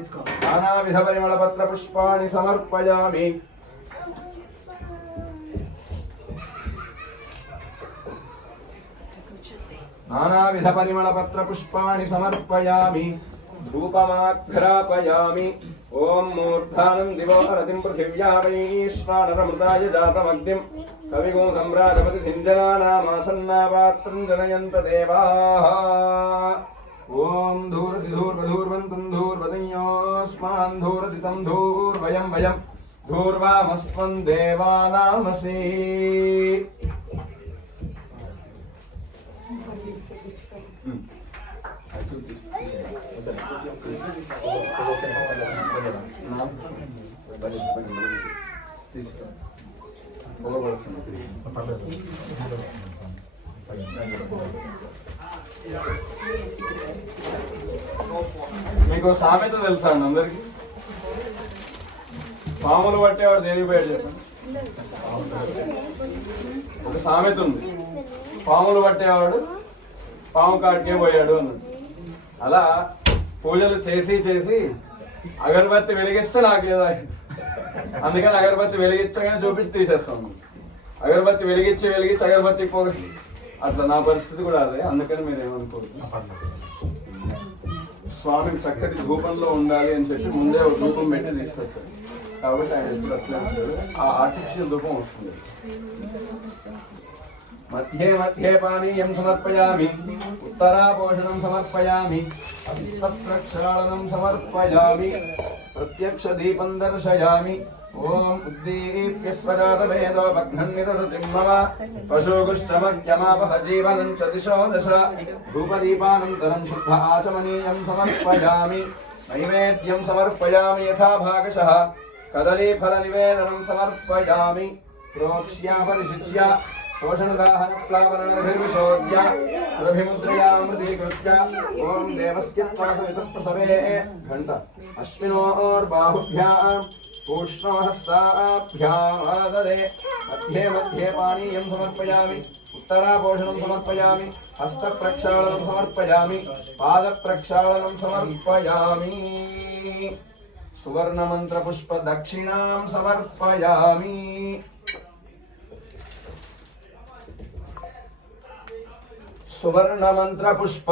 नानाविध परिमलपत्र पुष्पाणि समर्पयामि नानाविध परिमलपत्र पुष्पाणि समर्पयामि धूपमाघ्रापयामि ओम मूर्धानं दिवो रतिं पृथिव्या वैश्वानरमृताय जातमग्निं कविगो सम्राजपति सिञ्जनानामासन्नापात्रं जनयन्त देवाः ओम धूर्वधूर्वन्तुं धूर्वदयोस्मान् धूर्वदितं धूर्वयं वयं धूर्वामस्त्वं देवानामसि మీకు సామెత తెలుసా అండి అందరికి? పాములు పట్టేవాడు దేనికి పోయాడు చెప్పండి. ఒక సామెత ఉంది, పాములు పట్టేవాడు పాము కాడికే పోయాడు అన్నాడు. అలా పూజలు చేసి చేసి అగరబత్తి వెలిగిస్తే నాకేదా, అందుకని అగరబత్తి వెలిగించగానే చూపించి తీసేస్తాం. అగరబత్తి వెలిగించి వెలిగించి అగరబత్తి పోగ అట్లా నా పరిస్థితి కూడా అదే. అందుకని మీరు ఏమనుకోరు, స్వామికి చక్కటి ధూపంలో ఉండాలి అని చెప్పి ముందే ఒక ధూపం పెట్టి తీసుకొచ్చారు కాబట్టి ఆయన ఎప్పుడు అట్లా ఆ ఆర్టిఫిషియల్ ధూపం వస్తుంది. मध्ये मध्ये पानीयं समर्पयामि उत्तरापोषणं समर्पयामि हस्तप्रक्षालनं समर्पयामि प्रत्यक्षदीपं दर्शयामि ओम उद्दीप्य स्वजातवेदो भग्नन्निरृतिं मम पशुगुष्टमज्ञमापह जीवनं च दिशो दश धूपदीपानन्तरं शुद्ध आचमनीयं समर्पयामि नैवेद्यं समर्पयामि यथा भागशः कदलीफलनिवेदनं समर्पयामि प्रोक्ष्या परिशिच्य शोषणदाहन प्लावनभिर्विशोद्य सुरभिमुद्रयामृतीकृत्य ओम देवस्य त्वासवितप्रसवे घण्टा अश्विनोर्बाहुभ्यां पूष्णहस्ताभ्यामादरे मध्ये मध्ये पानीयं समर्पयामि उत्तरापोषणं समर्पयामि हस्तप्रक्षालनं समर्पयामि पादप्रक्षालनं समर्पयामि सुवर्णमन्त्रपुष्पदक्षिणां समर्पयामि सुवर्णमन्त्रपुष्प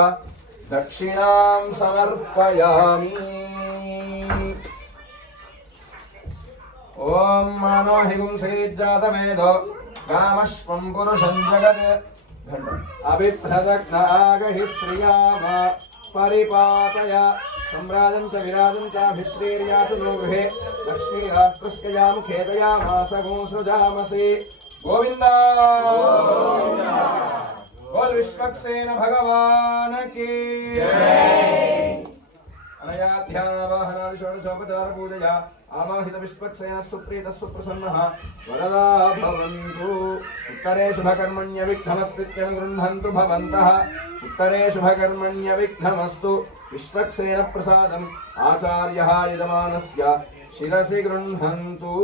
दक्षिणां समर्पयामि ओम मानोहिगुं श्रीजातवेदो कामश्वं पुरुषं जगत् अभिप्रदग्नागहि श्रियाम परिपातय सम्राजं च विराजं चाभिश्रीर्यातु नो गृहे लक्ष्मीराकृष्टया मुखे दयामास गोसृजामसि गोविन्दा बोल विश्वक्सेन भगवान की जय। अनयाध्यावाहनादिषोडशोपचार पूजया आवाहित विश्वक्सेन सुप्रीतः सुप्रसन्नः वरदा भवन्तु। उत्तरे शुभकर्मण्य विघ्नमस्तित्यं गृह्णन्तु भवन्तः उत्तरे शुभकर्मण्य विघ्नमस्तु विश्वक्सेन प्रसादम् आचार्यः यजमानस्य शिरसि गृह्णन्तु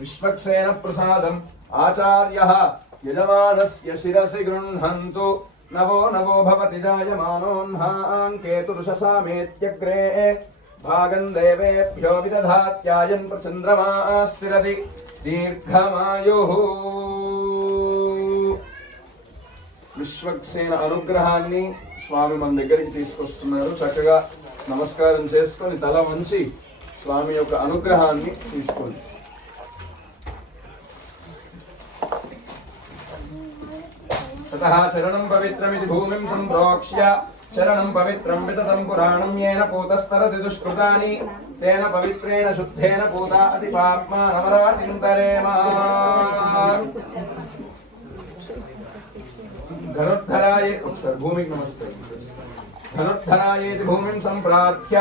विश्वक्सेन प्रसादम् आचार्यः यजमानस्य शिरसि गृह्णन्तु नवो नवो भवति जायमानोऽह्नाङ्केतुरुषसामेत्यग्रे भागं देवेभ्यो विदधात्यायन् प्रचन्द्रमा स्थिरति दीर्घमायुः। విశ్వక్సేన అనుగ్రహాన్ని స్వామి మన దగ్గరికి తీసుకొస్తున్నారు. చక్కగా నమస్కారం చేసుకొని తల వంచి స్వామి యొక్క అనుగ్రహాన్ని తీసుకోండి. ततः चरणं पवित्रमिति भूमिं सम्प्रोक्ष्य चरणं पवित्रं विततं पुराणं येन पूतस्तरति दुष्कृतानि तेन पवित्रेण शुद्धेन पूता अतिपाप्मा नमरातिन्तरेम। धनुर्धराये भूमिకి नमस्ते। धनुर्धरायेति भूमिं सम्प्रार्थ्य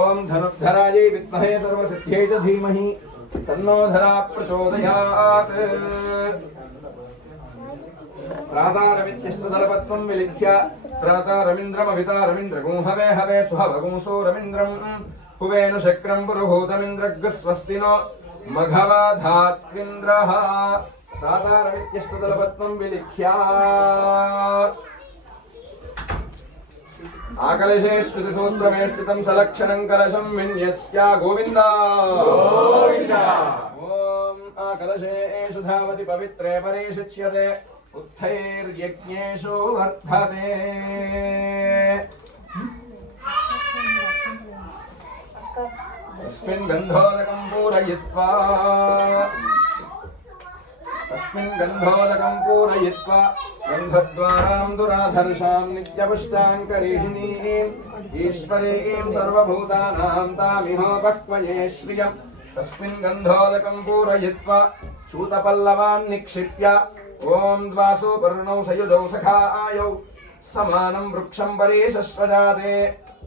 ओम धनुर्धरायै विद्महे सर्वसिद्ध्यै च धीमहि तन्नो धरा प्रचोदयात्। प्रातारवित्यष्टदलपत्वं विलिख्य प्रातारमिन्द्रमभिता रवीन्द्रगुं हवे हवे सुहवगुंसो रवीन्द्रं हुवेनु शक्रं पुरुहूतमिन्द्रग्स्वस्तिनो मघवधात्विन्द्रः। प्रातारवित्यष्टदलपत्वं विलिख्य ఆకలశేష్టి సూత్రమేష్టితం సలక్షణం కలశం విన్యస్య గోవింద ఓం ఆకలశేషు ధావతి పవిత్రే పరిశుచ్యతే ఉత్తైర్యజ్ఞేషు వర్ధతే తస్మిన్ గంధోదకం పూరయిత్వా గంధద్వారాం దురాధర్షాం నిత్యపుష్టాం కరీషిణీం ఈశ్వరీం సర్వభూతానాం తామిహోపక్వయే శ్రియం తస్మిన్ గంధోదకం పూరయిత్వా చూతపల్లవాన్ నిక్షిప్య ఓం ద్వాసో పర్ణౌ సయుజౌ సఖాయౌ సమానం వృక్షం పరీశశ్వజాతే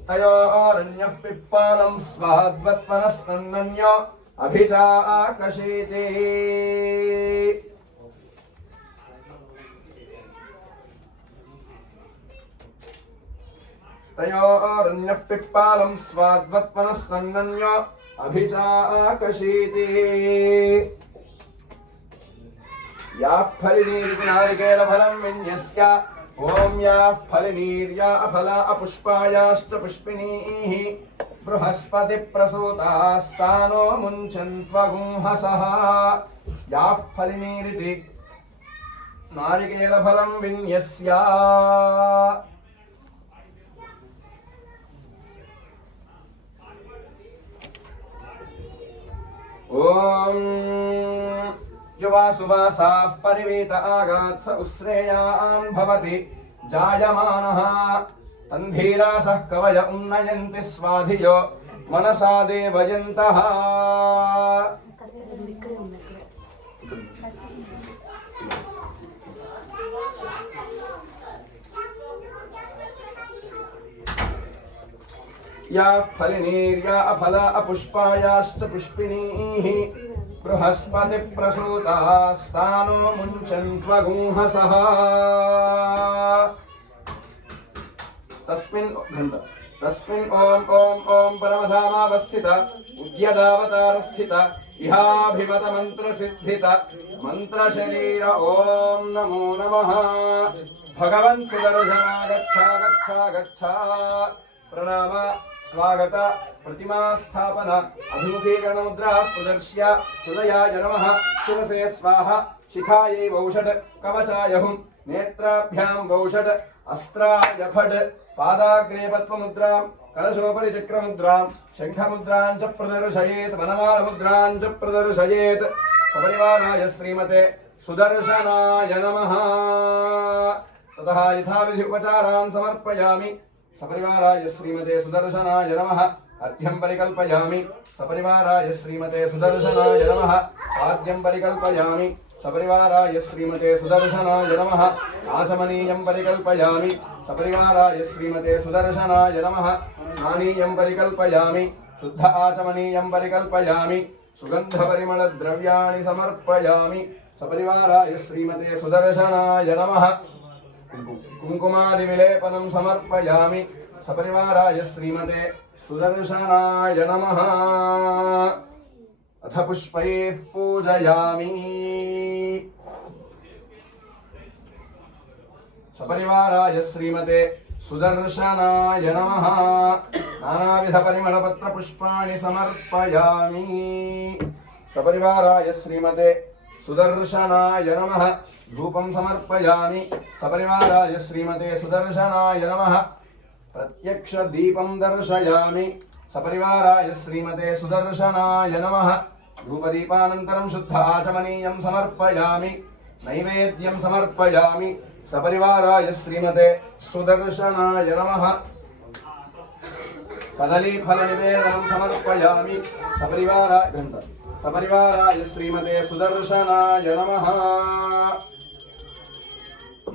తయోరన్యః పిప్పాలం స్వాద్వత్మనస్నన్యో అభిచాకశీతే తయోరన్యః పిప్పాలం స్వాద్వత్మనస్నన్యో అభిచాకశీతే యాః ఫలినీరితి నారికేళఫలం విన్యస్య ఓం యాః ఫలినీర్యా అఫలా అపుష్పాయాశ్చ పుష్పిణీః బృహస్పతి ప్రసూతాస్తానో ముంచన్త్వగుంహసః యాః ఫలినీరితి నారికేళఫలం విన్యస్య ఓం యువా సువాసాః పరివేత ఆగాత్ స ఉశ్రేయాన్ భవతి జాయమానః తంధీరాసః కవయ ఉన్నయంతి స్వాధియో మనసా దేవయంతః యాః ఫలినీర్యా అఫలా అపుష్పాయాశ్చ పుష్పిణీః బృహస్పతి ప్రసూతాస్తానో ముంచన్త్వగుంహసః తస్మిన్ ఓం ఓం ఓం పరమధామావస్థిత ఉద్యదావతారస్థిత ఇహాభిమత మంత్రసిద్ధిత మంత్రశరీర ఓం నమో నమః భగవన్ సుదర్శనా గచ్చా గచ్చా గచ్చా ప్రణామ స్వాగత ప్రతిమా స్థాపన అభిముఖీకరణ ముద్రా ప్రదర్శ్య హృదయాయ నమః శిరసే స్వాహ శిఖాయై వౌషడ్ కవచాయ హుం నేత్రాభ్యాం వౌషడ్ అస్త్రాయ ఫడ్ పాదాగ్రే పద్మముద్రాం కలశోపరి చక్రముద్రాం శంఖముద్రాం చ ప్రదర్శయేత్ వనమాల ముద్రాం చ ప్రదర్శయేత్ సపరివారాయ శ్రీమతే సుదర్శనాయ నమః తతః యథావిధి ఉపచారాన్ సమర్పయామి సపరివారాయ శ్రీమతే సుదర్శనాయ నమః అర్ఘ్యం పరికల్పయామి సపరివారాయ శ్రీమతే సుదర్శనాయ నమః ఆద్యం పరికల్పయామి సపరివారాయ శ్రీమతే సుదర్శనాయ నమః ఆచమనీయం పరికల్పయామి సపరివారాయ శ్రీమతే సుదర్శనాయ నమః స్నానీయం పరికల్పయామి శుద్ధ ఆచమనీయం పరికల్పయామి సుగంధ పరిమళ ద్రవ్యాణి సమర్పయామి సపరివారాయ శ్రీమతే సుదర్శనాయ నమః కుంకుమాది విలేపనం సమర్పయామి సపరివారాయ శ్రీమతే సుదర్శనాయ నమః అథ పుష్పైః పూజయామి సపరివారాయ శ్రీమతే సుదర్శనాయ నమః నానావిధ పరిమళపత్ర పుష్పాణి సమర్పయామి సపరివారాయ శ్రీమతే సుదర్శనాయ నమః ధూపం సమర్పయామి సపరివారాయ శ్రీమతే సుదర్శనాయ నమః ప్రత్యక్ష దీపం దర్శయామి సపరివారాయ శ్రీమతే సుదర్శనాయ నమః ధూపదీపానంతరం శుద్ధ ఆచమనీయం సమర్పయామి నైవేద్యం సమర్పయామి సపరివారాయ శ్రీమతే సుదర్శనాయ నమః కదలీఫల నివేదనం సమర్పయామి సపరివారాయ శ్రీమతే సుదర్శనాయ నమః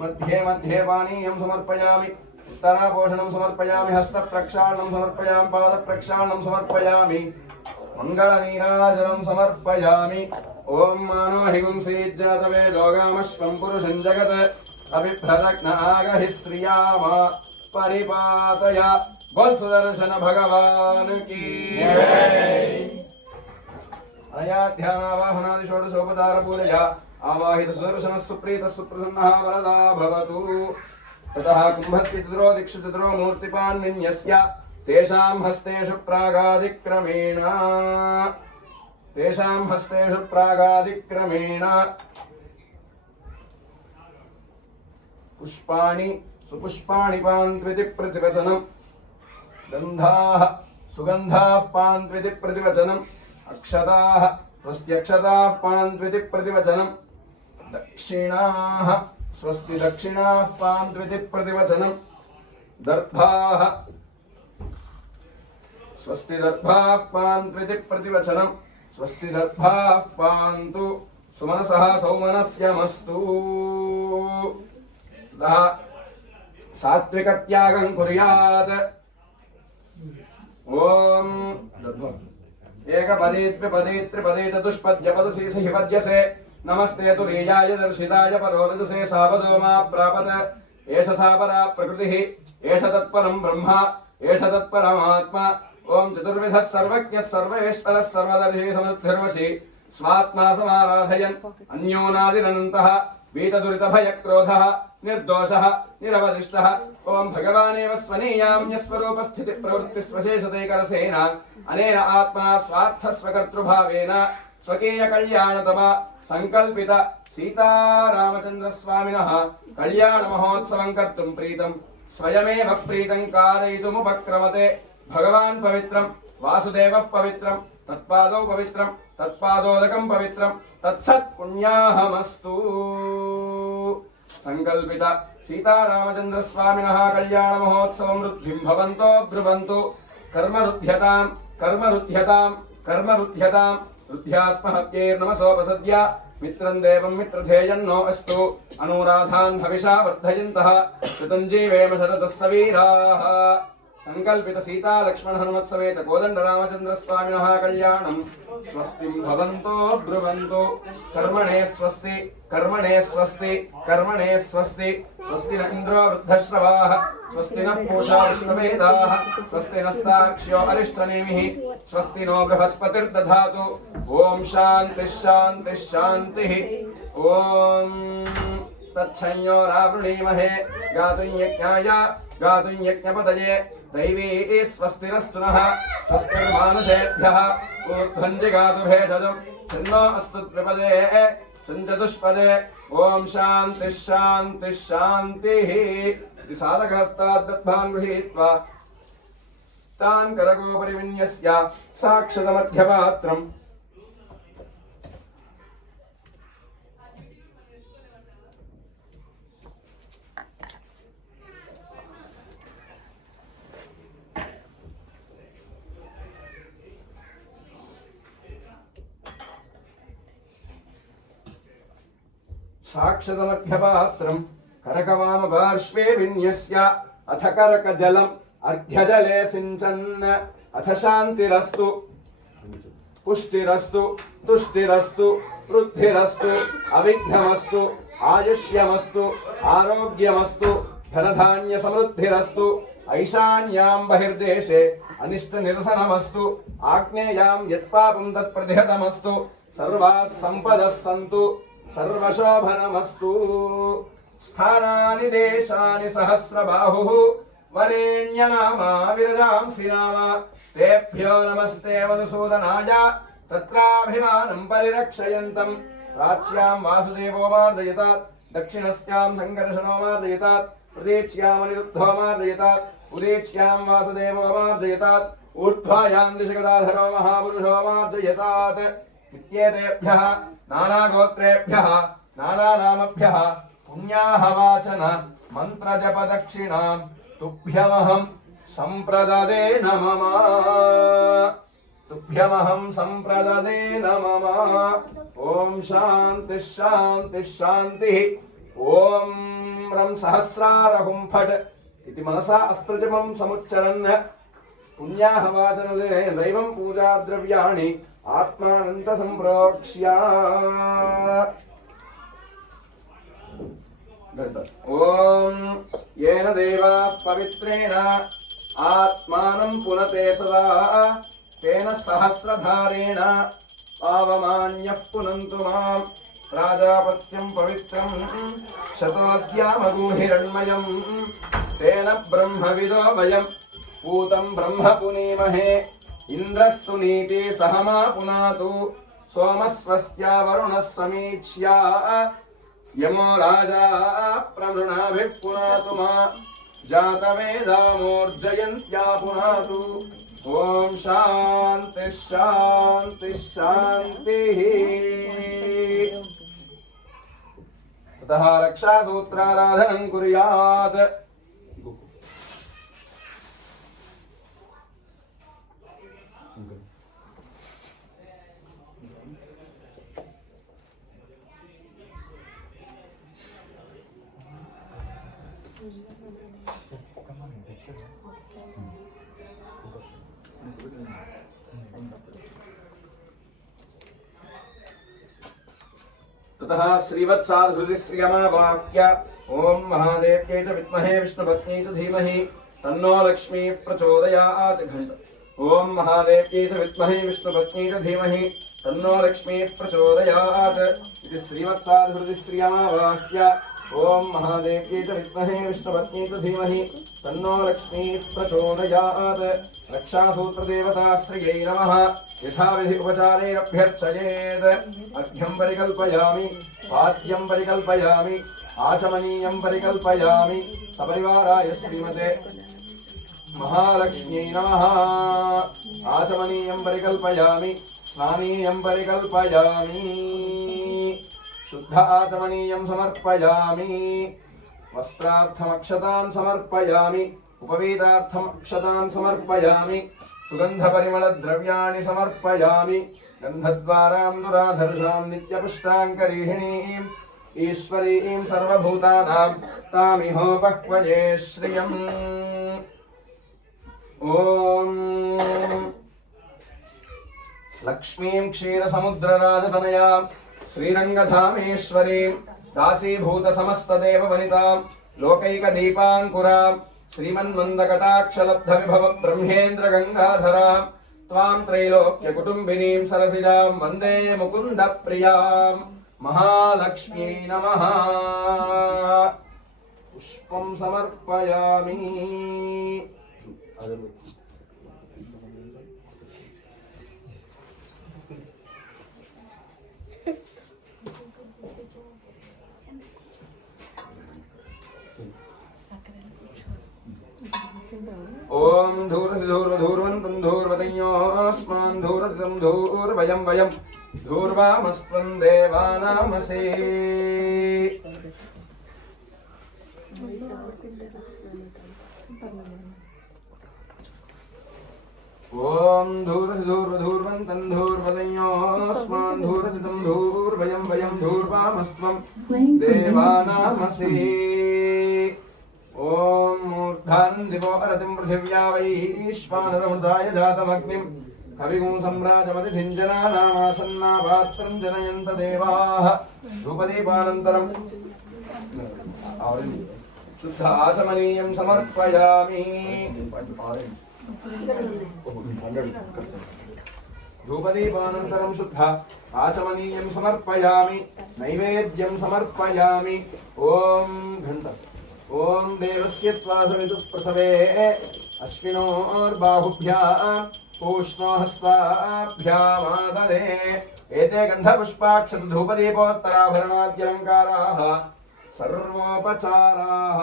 మధ్యే మధ్యే పానీయం సమర్పయామి ఉత్తరాపోషణం సమర్పయామి హస్త ప్రక్షాళనం సమర్పయామి పాద ప్రక్షాళనం సమర్పయామి మంగళ నీరాజనం సమర్పయామి ఓం మానో హిగుంసీజ్జాతవే లోగామశ్వం పురుషం జగత్ అభిప్రదగ్న ఆగహి శ్రియామ పరిపాతయ బోల్ సుదర్శన భగవాన్ కీ అనయాధ్యానావాహనాది షోడశోపచార పూజయ ఆవాహిత సుదర్శన సుప్రీత సుప్రసన్న వరదా భవతు ततः कुम्भस्थितिरो दीक्षितिरो मूर्तिपान्निन्यस्य तेषां हस्तेषु प्रागादिक्रमेण पुष्पाणि सुपुष्पाणि पान्त्विति प्रतिवचनम् गन्धाः सुगन्धाः पान्त्विति प्रतिवचनम् अक्षताः स्वस्त्यक्षताः पान्त्विति प्रतिवचनम् दक्षिणाः स्वस्ति दक्षिणाः पान्त्विति प्रतिवचनम् दर्भाः स्वस्ति दर्भाः पान्त्विति प्रतिवचनम् स्वस्ति दर्भाः पान्तु सुमनसः सौमनस्यमस्तु। सात्विकत्यागं कुर्यात्। ओम एकपदे द्विपदे त्रिपदे चतुष्पद्य पदसी हिपद्यसे नमस्ते तु रीयाय दर्शिताय परोरजसे सावधो मा प्रापत एष सापरा प्रकृतिः एष तत्परं ब्रह्म एष तत्परमात्मा। ओम चतुर्विधः सर्वज्ञः सर्वेश्वरः सर्वदर्शी समृद्धिर्वशी स्वात्मा समाराधयन् अन्योनादिरनन्तः वीतदुरितभयक्रोधः निर्दोषः निरवधिष्ठः। ओम भगवानेव स्वनीयाम्यस्वरूपस्थितिः प्रवृत्तिस्वशेषतैकरसेन अनेन आत्मना स्वार्थस्वकर्तृभावेन स्वकीयकल्याणतमा संकल्पित सीतारामचन्द्रस्वामिनः कल्याणमहोत्सवं कर्तुं प्रीतं स्वयमेव प्रीतं कारयितुमुपक्रमते। भगवान् पवित्रं वासुदेवः पवित्रं तत्पादौ पवित्रं तत्पादोदकं पवित्रं तत्सत् पुण्याहमस्तु। संकल्पित सीतारामचन्द्रस्वामिनः कल्याण महोत्सवं वृद्धिं भवन्तो ब्रुवन्तु। कर्मरुध्यतां कर्मरुध्यतां कर्मरुध्यतां रुद्ध्यास्महत्यैर्नमसोपसद्य मित्रं देवं मित्रधेयन्नो अस्तु। अनुराधान् हविषा वर्धयन्तः कृतं जीवेम शरदः सवीराः। संकल्पित सीता लक्ष्मण हनुमत् समेत कोदंड रामचंद्र स्वामिनः कल्याणं स्वस्ति भवन्तो ब्रुवन्तु। कर्मणे स्वस्ति कर्मणे स्वस्ति कर्मणे स्वस्ति। स्वस्ति न इन्द्रो वृद्धश्रवाः स्वस्ति नः पूषा विष्णुवेदाः स्वस्ति नस्तार्क्ष्यो अरिष्टनेमिः स्वस्ति नो बृहस्पतिर्दधातु। ओम शान्तिः शान्तिः शान्तिः। ओम तच्छंयो रावृणीमहे गातुं यज्ञाय गातुं यज्ञपतये दैवी स्वस्तिरस्तु नः स्वस्तिर्मानुषेभ्यः ऊर्ध्वं जिगातु भेषजं तन्नो अस्तु त्रिपदे चतुष्पदे। ओम शान्तिः शान्तिः शान्तिः। इति साधकहस्ताद्दत्तान् गृहीत्वा तान् करगोपरि विन्यस्य साक्षतमध्यपात्रम् साक्षतमध्यपात्रं करकवामपार्श्वे विन्यस्य अथ करकजलम् अर्घ्यजले सिञ्चन् अथ शान्तिरस्तु पुष्टिरस्तु तुष्टिरस्तु वृद्धिरस्तु अविघ्नमस्तु आयुष्यमस्तु आरोग्यमस्तु धनधान्यसमृद्धिरस्तु। ऐशान्यां बहिर्देशे अनिष्टनिरसनमस्तु आग्नेयां यत्पापं तत्प्रतिहतमस्तु। सर्वाः सम्पदः सन्तु सर्वशोभनमस्तु। स्थानानि देशानि सहस्रबाहुः वरेण्यनामा विरजांसि नाम तेभ्यो नमस्ते मधुसूदनाय तत्राभिमानं परिरक्षयन्तं। प्राच्यां वासुदेवो मार्जयतात् दक्षिणस्यां सङ्कर्षणो मार्जयतात् प्रतीच्यां अनिरुद्धो मार्जयतात् उदीच्यां वासुदेवो मार्जयतात् ऊर्ध्वायां दिशगदाधरो महापुरुषो मार्जयतात्। इत्येतेभ्यः नानागोत्रेभ्यः नानानामभ्यः पुण्याहवाचन मन्त्रजपदक्षिणां तुभ्यमहं सम्प्रददे नमः तुभ्यमहं सम्प्रददे नमः। ओम शान्तिः शान्तिः शान्तिः। ओम रं सहस्रारहुं फट् इति मनसा अस्त्रजपं समुच्चरन् पुण्याहवाचनदिने दैवं पूजाद्रव्याणि आत्मानं च सम्प्रोक्ष्य। ओम येन देवाः पवित्रेण आत्मानं पुनते सदा तेन सहस्रधारेण पावमान्यः पुनन्तु माम् प्राजापत्यं पवित्रं शतोद्यामगूहिरण्मयं तेन ब्रह्मविदो वयं पूतं ब्रह्म पुनीमहे इन्द्रः सुनीति सहमा पुनातु सोमस्वस्त्या वरुणः समीक्ष्या यमो राजा प्रमृणाभिः पुनातु मा जातवेदामोर्जयन्त्या पुनातु ओम शांति शांति शांतिः। ततः रक्षासूत्राराधनं कुर्यात्। ततः श्रीवत्साधुश्रियमावाक्य ओम महादेव्यै च विद्महे विष्णुपत्न्यै च धीमहि तन्नो लक्ष्मी प्रचोदयात्। ओम महादेव्यै च विद्महे विष्णुपत्न्यै च धीमहि तन्नो लक्ष्मी प्रचोदयात्। इति श्रीवत्साधुश्रियमावाक्य ओम महादेव्यै च विद्महे विष्णुपत्न्यै च धीमहि तन्नो लक्ष्मी प्रचोदयात्। रक्षासूत्रदेवताश्रियै नमः। यथाविधि उपचारेरभ्यर्चयेत्। अर्घ्यं परिकल्पयामि पाद्यं परिकल्पयामि आचमनीयं परिकल्पयामि। सपरिवाराय श्रीमते महालक्ष्म्यै नमः। आचमनीयं परिकल्पयामि स्नानीयं परिकल्पयामि शुद्ध आचमनीयं समर्पयामि। वस्त्रार्थमक्षतां समर्पयामि उपवीतार्थम् अक्षतां समर्पयामि। सुगन्धपरिमलद्रव्याणि समर्पयामि। गन्धद्वारां दुराधर्षां नित्यपुष्टाङ्करीहिणीम् ईश्वरीं सर्वभूतानां तामिहोपक्वये श्रियम्। ॐ लक्ष्मीं क्षीरसमुद्रराजतनयां श्रीरङ्गधामेश्वरीं दासीभूतसमस्तदेववनितां लोकैकदीपाङ्कुरां श्रीमन्मन्दकटाक्षलब्धविभव ब्रह्मेन्द्रगङ्गाधरां त्वां त्रैलोक्यकुटुम्बिनीं सरसिजां वन्दे मुकुन्दप्रियां महालक्ष्म्यै नमः। पुष्पं समर्पयामि। ओम धूर्वधूर्वधूर्वन्तं धूर्वतयोऽस्मान् धूर्वतं धूर्वयं वयं धूर्वामस्त्वं देवानामसे। ओम धूर्वधूर्वधूर्वन्तं धूर्वतयोऽस्मान् धूर्वतं धूर्वयं वयं धूर्वामस्त्वं देवानामसे। ओम मूर्धान् दिवो अरतिं पृथिव्या वैश्वानरमृताय जातमग्निं कविगुं सम्राजमतिथिं जनानामासन्नापात्रं जनयन्त देवाः। धूपदीपानन्तरं शुद्ध आचमनीयं समर्पयामि। धूपदीपानन्तरं शुद्ध आचमनीयं समर्पयामि। नैवेद्यं समर्पयामि। ओम घण्टा ओम देवस्य त्वासवितुः प्रसवे अश्विनोर्बाहुभ्यां पूष्णो हस्ताभ्यामाददे। एते गन्धपुष्पाक्षतधूपदीपोत्तराभरणाद्यलङ्काराः सर्वोपचाराः।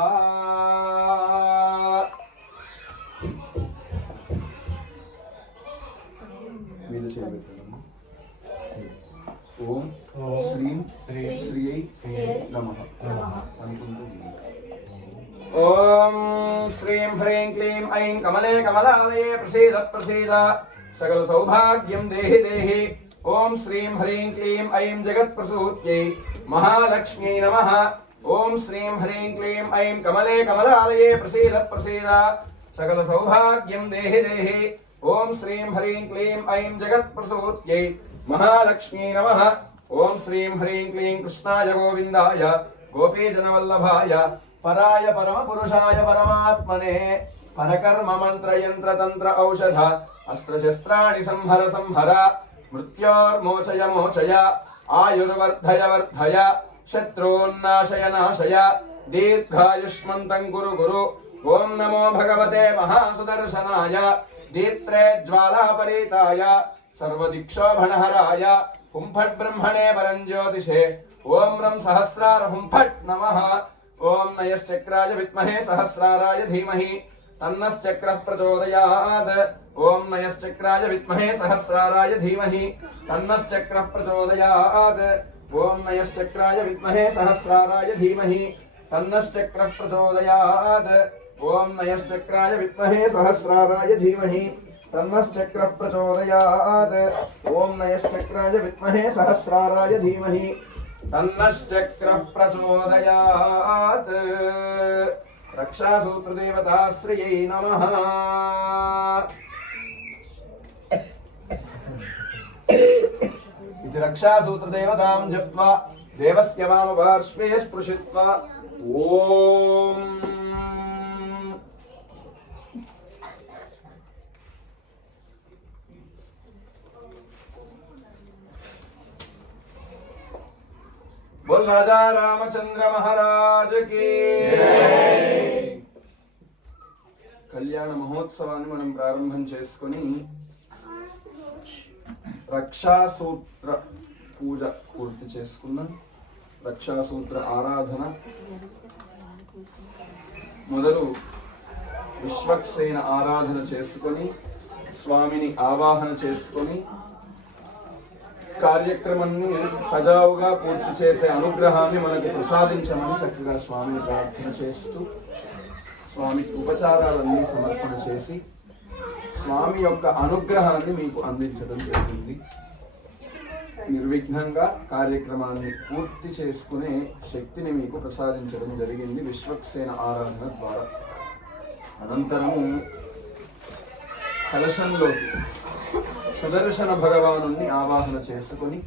ओम श्रीं श्रियै नमः। ओम श्रीं ह्रीं क्लीं ऐं कमले कमलालये प्रसीद प्रसीद सकल सौभाग्यं देहि देहि। ओम श्रीं ह्रीं क्लीं ऐं जगत्प्रसूत्यै महालक्ष्म्यै नमः। ओम श्रीं ह्रीं क्लीं ऐं कमले कमलालये प्रसीद प्रसीद सकल सौभाग्यं देहि देहि। ओम श्रीं ह्रीं क्लीं ऐं जगत्प्रसूत्यै महालक्ष्म्यै नमः। ओम श्रीं ह्रीं क्लीं कृष्णाय गोविन्दाय गोपीजनवल्लभाय पराय परमपुरुषाय परमात्मने परकर्म मंत्र यंत्र तंत्र औषध अस्त्र शस्त्राणि संहर संहर मृत्योर्मोचय मोचय ఆయుర్వర్ధయ వర్ధయ శత్రూన్నాశయ నాశయ దీర్ఘాయుష్మంతం కురు గురు. ఓం నమో భగవతే మహాసుదర్శనాయ దీప్త్రే జ్వాలాపరీతాయ సర్వదిక్షోభణహరాయ హుంఫట్ బ్రహ్మణే పరంజ్యోతిషే ఓం రం సహస్రార హుంఫట్ నమః. ఓం నయశ్చక్రాయ విద్మహే సహస్రారాయ ధీమహి తన్నశ్చక్రః ప్రచోదయాత్. ఓం నయశ్చక్రాయ విద్మహే సహస్రారాయ ధీమహి తన్నశ్చక్రః ప్రచోదయాత్. ఓం నయశ్చక్రాయ విద్మహే సహస్రారాయ ధీమహి తన్నశ్చక్రః ప్రచోదయాత్. ఓం నయశ్చక్రాయ విద్మహే సహస్రారాయ ధీమహి తన్నశ్చక్రః ప్రచోదయాత్. ఓం నయశ్చక్రాయ విద్మహే సహస్రారాయ ధీమహి తన్నశ్చక్రః ప్రచోదయాత్. రక్షాసూత్రదేవతాశ్రయై నమః. ఇది రక్షాసూత్రదేవతాం జప్త్వా దేవస్య వామపార్శ్వే స్పృశిత్వా ఓం बोल राजा रामचंद्र महाराज की కళ్యాణ మహోత్సవాన్ని మనం ప్రారంభం చేసుకొని రక్షాసూత్ర పూజ పూర్తి చేసుకున్నాం. రక్షాసూత్ర ఆరాధన మొదలు విశ్వక్సేన ఆరాధన చేసుకొని స్వామిని ఆవాహన చేసుకొని కార్యక్రమాన్ని సజావుగా పూర్తి చేసే అనుగ్రహాన్ని మనకు ప్రసాదించమని చక్కగా స్వామిని ప్రార్థన చేస్తూ స్వామికి ఉపచారాలన్నీ సమర్పణ చేసి స్వామి యొక్క అనుగ్రహాన్ని మీకు అందించడం జరిగింది. నిర్విఘ్నంగా కార్యక్రమాన్ని పూర్తి చేసుకునే శక్తిని మీకు ప్రసాదించడం జరిగింది విశ్వక్సేన ఆరాధన ద్వారా. అనంతరము కలశంలోకి సుదర్శన భగవానుని ఆవాహన చేసుకొని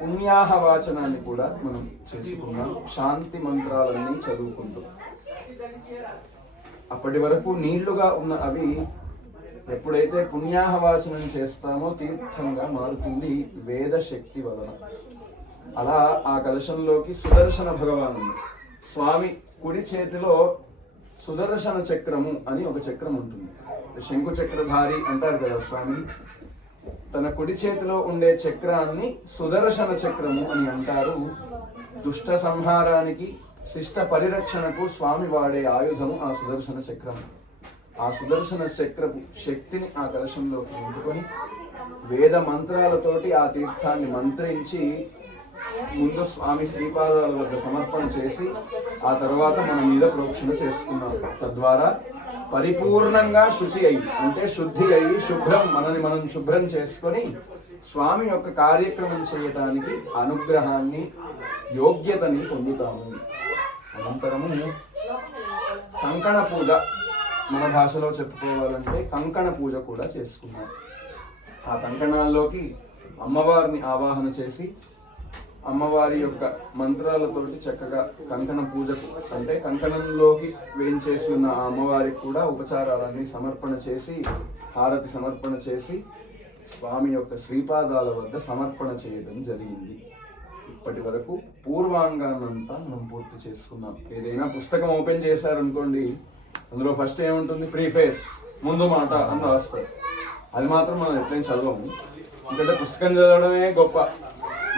పుణ్యాహ వాచనాన్ని కూడా మనం చేసుకున్నాం. శాంతి మంత్రాలన్నీ చదువుకుంటూ అప్పటి వరకు నీళ్లుగా ఉన్న అవి ఎప్పుడైతే పుణ్యాహ వాచనం చేస్తామో తీర్థంగా మారుతుంది వేద శక్తి వలన. అలా ఆ కలశంలోకి సుదర్శన భగవాను స్వామి కుడి చేతిలో సుదర్శన చక్రము అని ఒక చక్రం ఉంటుంది. శంకు చక్రధారి అంటారు కదా స్వామి. తన కుడి చేతిలో ఉండే చక్రాన్ని సుదర్శన చక్రము అని అంటారు. దుష్ట సంహారానికి శిష్ట పరిరక్షణకు స్వామి వాడే ఆయుధము ఆ సుదర్శన చక్రము. ఆ సుదర్శన చక్రపు శక్తిని ఆ కలశంలోకి నింపుకొని వేద మంత్రాలతోటి ఆ తీర్థాన్ని మంత్రించి ముందు స్వామి శ్రీపాదాల వద్ద సమర్పణ చేసి ఆ తర్వాత మన మీద ప్రోక్షణ చేసుకున్నాం. తద్వారా పరిపూర్ణంగా శుచి అయి అంటే శుద్ధి అయి శుభ్రం మనని మనం శుభ్రం చేసుకొని స్వామి యొక్క కార్యక్రమం చేయటానికి అనుగ్రహాన్ని యోగ్యతని పొందుతాము. అనంతరము కంకణ పూజ, మన భాషలో చెప్పుకోవాలంటే కంకణ పూజ కూడా చేసుకున్నాం. ఆ కంకణాల్లోకి అమ్మవారిని ఆవాహన చేసి అమ్మవారి యొక్క మంత్రాలతోటి చక్కగా కంకణ పూజకు అంటే కంకణంలోకి వేయించేసి ఉన్న ఆ అమ్మవారికి కూడా ఉపచారాలన్నీ సమర్పణ చేసి హారతి సమర్పణ చేసి స్వామి యొక్క శ్రీపాదాల వద్ద సమర్పణ చేయడం జరిగింది. ఇప్పటి వరకు పూర్వాంగాన్నంతా మనం పూర్తి చేసుకున్నాం. ఏదైనా పుస్తకం ఓపెన్ చేశారనుకోండి, అందులో ఫస్ట్ ఏముంటుంది? ప్రీఫేస్, ముందు మాట అని రాస్తారు. అది మాత్రం మనం ఎట్లయినా చదవము, ఎందుకంటే పుస్తకం చదవడమే గొప్ప.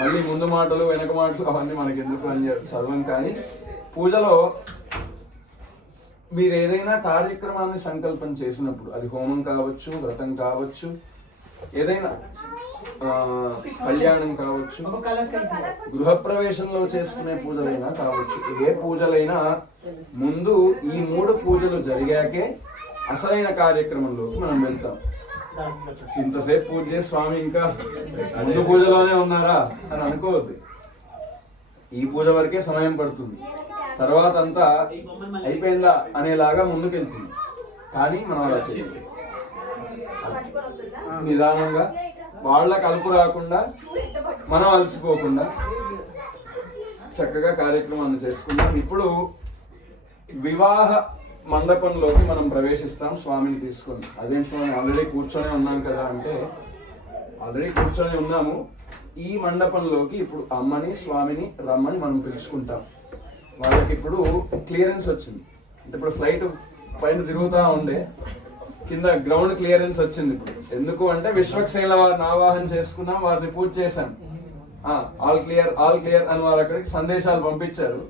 మళ్ళీ ముందు మాటలు వెనక మాటలు అవన్నీ మనకి ఎందుకు అని చదవం. కానీ పూజలో మీరు ఏదైనా కార్యక్రమాన్ని సంకల్పం చేసినప్పుడు, అది హోమం కావచ్చు, వ్రతం కావచ్చు, ఏదైనా కళ్యాణం కావచ్చు, గృహప్రవేశంలో చేసుకునే పూజలైనా కావచ్చు, ఏ పూజలైనా ముందు ఈ 3 పూజలు జరిగాకే అసలైన కార్యక్రమంలోకి మనం వెళ్తాం. ఇంతసేపు పూజ చేసి స్వామి ఇంకా ముందు పూజలోనే ఉన్నారా అని అనుకోవద్దు. ఈ పూజ వరకే సమయం పడుతుంది, తర్వాత అంతా అయిపోయిందా అనేలాగా ముందుకెళ్తుంది. కానీ మనం అలా చేయాలి. నిదానంగా వాళ్ళ కలుపు రాకుండా మనం అలసిపోకుండా చక్కగా కార్యక్రమాన్ని చేసుకుందాం. ఇప్పుడు వివాహ మండపంలోకి మనం ప్రవేశిస్తాం స్వామిని తీసుకొని. అదేం స్వామి ఆల్రెడీ కూర్చొని ఉన్నాం కదా అంటే, ఆల్రెడీ కూర్చొని ఉన్నాము ఈ మండపంలోకి ఇప్పుడు అమ్మని స్వామిని రమ్మని మనం పిలుచుకుంటాం. వాళ్ళకి ఇప్పుడు క్లియరెన్స్ వచ్చింది. అంటే ఇప్పుడు ఫ్లైట్ పైన తిరుగుతూ ఉండే కింద గ్రౌండ్ క్లియరెన్స్ వచ్చింది ఇప్పుడు. ఎందుకు అంటే విశ్వక్సేన వారిని ఆవాహన చేసుకున్నాం, వారిని పూజ చేశాం, ఆల్ క్లియర్ అని వారు అక్కడికి సందేశాలు పంపించారు.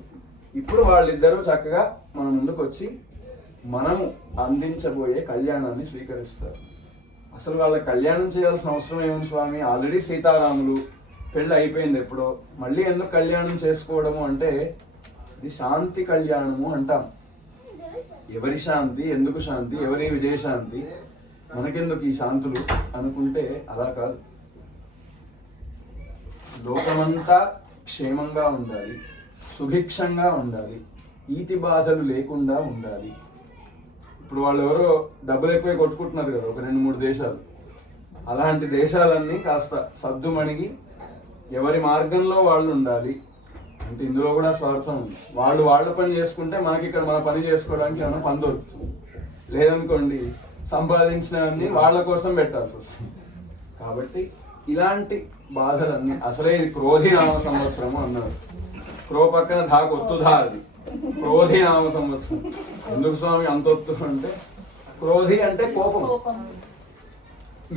ఇప్పుడు వాళ్ళిద్దరూ చక్కగా మన ముందుకు వచ్చి మనము అందించబోయే కళ్యాణాన్ని స్వీకరిస్తారు. అసలు వాళ్ళ కళ్యాణం చేయాల్సిన అవసరం ఏముంది స్వామి? ఆల్రెడీ సీతారాములు పెళ్లి అయిపోయింది ఎప్పుడో, మళ్ళీ ఎందుకు కళ్యాణం చేసుకోవడము అంటే ఇది శాంతి కళ్యాణము అంటాం. ఎవరి శాంతి, ఎందుకు శాంతి, ఎవరి విజయశాంతి, మనకెందుకు ఈ శాంతులు అనుకుంటే అలా కాదు. లోకమంతా క్షేమంగా ఉండాలి, సుభిక్షంగా ఉండాలి, ఈతి బాధలు లేకుండా ఉండాలి. ఇప్పుడు వాళ్ళు ఎవరో డబ్బులు ఎక్కువ కొట్టుకుంటున్నారు కదా, ఒక 2-3 దేశాలు. అలాంటి దేశాలన్నీ కాస్త సద్దుమణిగి ఎవరి మార్గంలో వాళ్ళు ఉండాలి. అంటే ఇందులో కూడా స్వార్థం ఉంది. వాళ్ళు వాళ్ళ పని చేసుకుంటే మనకి ఇక్కడ మన పని చేసుకోవడానికి ఏమైనా పని దొరుకుతుంది. లేదనుకోండి సంపాదించినవన్నీ వాళ్ళ కోసం పెట్టాల్సి వస్తుంది. కాబట్టి ఇలాంటి బాధలన్నీ, అసలే ఇది క్రోధి నామ సంవత్సరము అన్నారు. క్రో పక్కన ఒత్తుధా, అది క్రోధి నామ సంవత్సరం. ఎందుకు స్వామి అంత ఒత్తు అంటే, క్రోధి అంటే కోపం.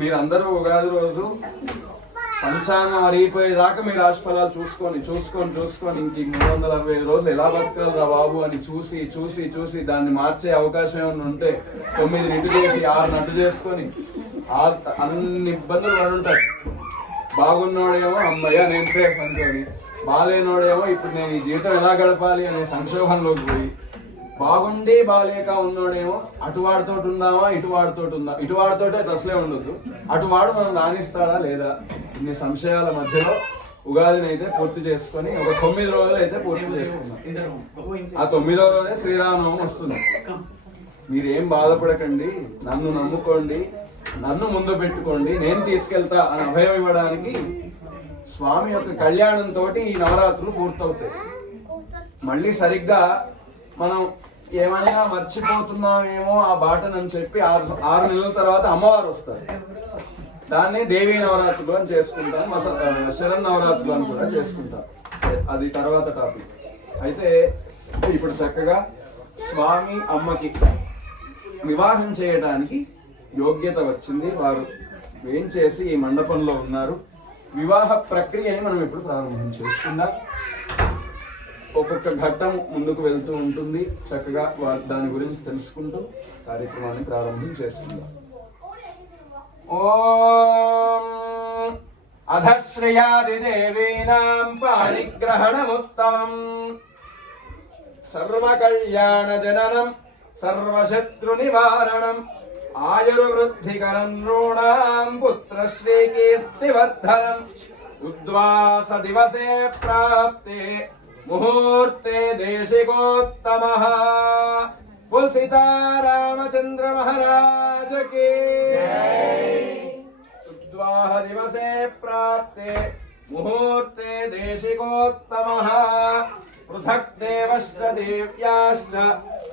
మీరందరూ ఉగాది రోజు పంచాంగం అరిగిపోయేదాకా మీ రాశి ఫలాలు చూసుకొని ఇంక 365 రోజులు ఎలా బతకాలరా బాబు అని చూసి దాన్ని మార్చే అవకాశం ఏమైనా ఉంటే 9 నిట్టు చేసి 6 నట్టు చేసుకొని అన్ని ఇబ్బందులు పడి ఉంటాయి. బాగున్నోడేమో అమ్మయ్య నేను సేఫ్ అనుకోని, బాగాలేనోడేమో ఇప్పుడు నేను ఈ జీవితం ఎలా గడపాలి అనే సంక్షోభంలోకి పోయి, బాగుండి బాలేక ఉన్నోడేమో అటువాడితో ఉందామా ఇటువాడితో అసలే ఉండదు, అటువాడు మనం రాణిస్తాడా లేదా, ఇన్ని సంశయాల మధ్యలో ఉగాదిని అయితే పూర్తి చేసుకొని ఒక 9 రోజులు అయితే పూర్తి చేసుకున్నాం. ఆ 9వ రోజే శ్రీరామనవమి వస్తుంది. మీరేం బాధపడకండి, నన్ను నమ్ముకోండి, నన్ను ముందు పెట్టుకోండి, నేను తీసుకెళ్తా అని అభయం ఇవ్వడానికి స్వామి యొక్క కళ్యాణంతో ఈ నవరాత్రులు పూర్తవుతాయి. మళ్ళీ సరిగ్గా మనం ఏమైనా మర్చిపోతున్నామేమో ఆ బాటనని చెప్పి 6 నెలల తర్వాత అమ్మవారు వస్తారు. దాన్ని దేవీ నవరాత్రులు అని చేసుకుంటాం, శరణ్ నవరాత్రులు అని కూడా చేసుకుంటాం. అది తర్వాత టాపిక్. అయితే ఇప్పుడు చక్కగా స్వామి అమ్మకి వివాహం చేయడానికి యోగ్యత వచ్చింది. వారు ఏం చేసి ఈ మండపంలో ఉన్నారు. వివాహ ప్రక్రియని మనం ఇప్పుడు ప్రారంభం చేసుకుందాం. ఒక్కొక్క ఘట్టం ముందుకు వెళ్తూ ఉంటుంది. చక్కగా దాని గురించి తెలుసుకుంటూ కార్యక్రమాన్ని ప్రారంభం చేసుకుందాం. ఓం అధశ్రయాదిదేవీనాం పాణిగ్రహణముత్తమం సర్వకళ్యాణ జననం సర్వశత్రు నివారణం ఆయుర్వృద్ధికరం నృణాం పుత్రశ్రీ కీర్తివర్ధనం ఉద్వాస దివసే ప్రాప్తే ముహూర్తే దేశికోత్తమః. బోల్ సీతారామచంద్ర మహారాజ్ కి ఉద్వాహ దివసే ప్రాప్తే ముహూర్తే దేశికోత్తమః. పృథక్ దేవశ్చ దేవ్యాశ్చ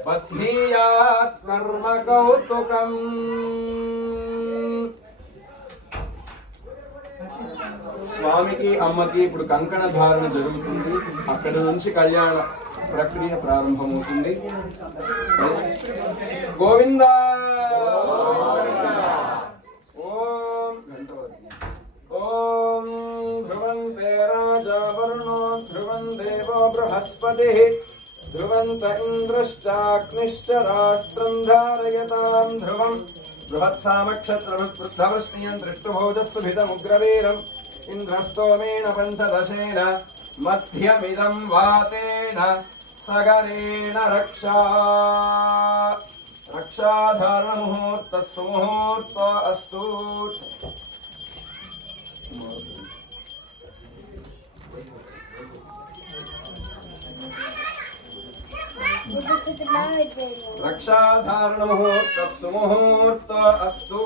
బధ్నీయాత్ కర్మ కౌతుకం. స్వామికి అమ్మకి ఇప్పుడు కంకణ ధారణ జరుగుతుంది. అక్కడి నుంచి కళ్యాణ ప్రక్రియ ప్రారంభమవుతుంది. గోవింద ఓం ధ్రువంతే రాజా వరుణో ధ్రువం దేవో బృహస్పతి ధ్రువంత ఇంద్రశ్చాగ్నిశ్చ రాష్ట్రం ధారయతాం ధ్రువం బృహత్సామక్షత్రమస్పృద్ధవస్నియం దృష్టుభోజస్సుభితముగ్రవీరం ఇంద్రస్తోమేన పంచదశేన మధ్యమిదం వాతేన సగరేణ రక్షాధారణ ముహూర్త సుముహూర్త అస్తు. రక్షాధారణ ముహూర్త సుముహూర్త అస్తు.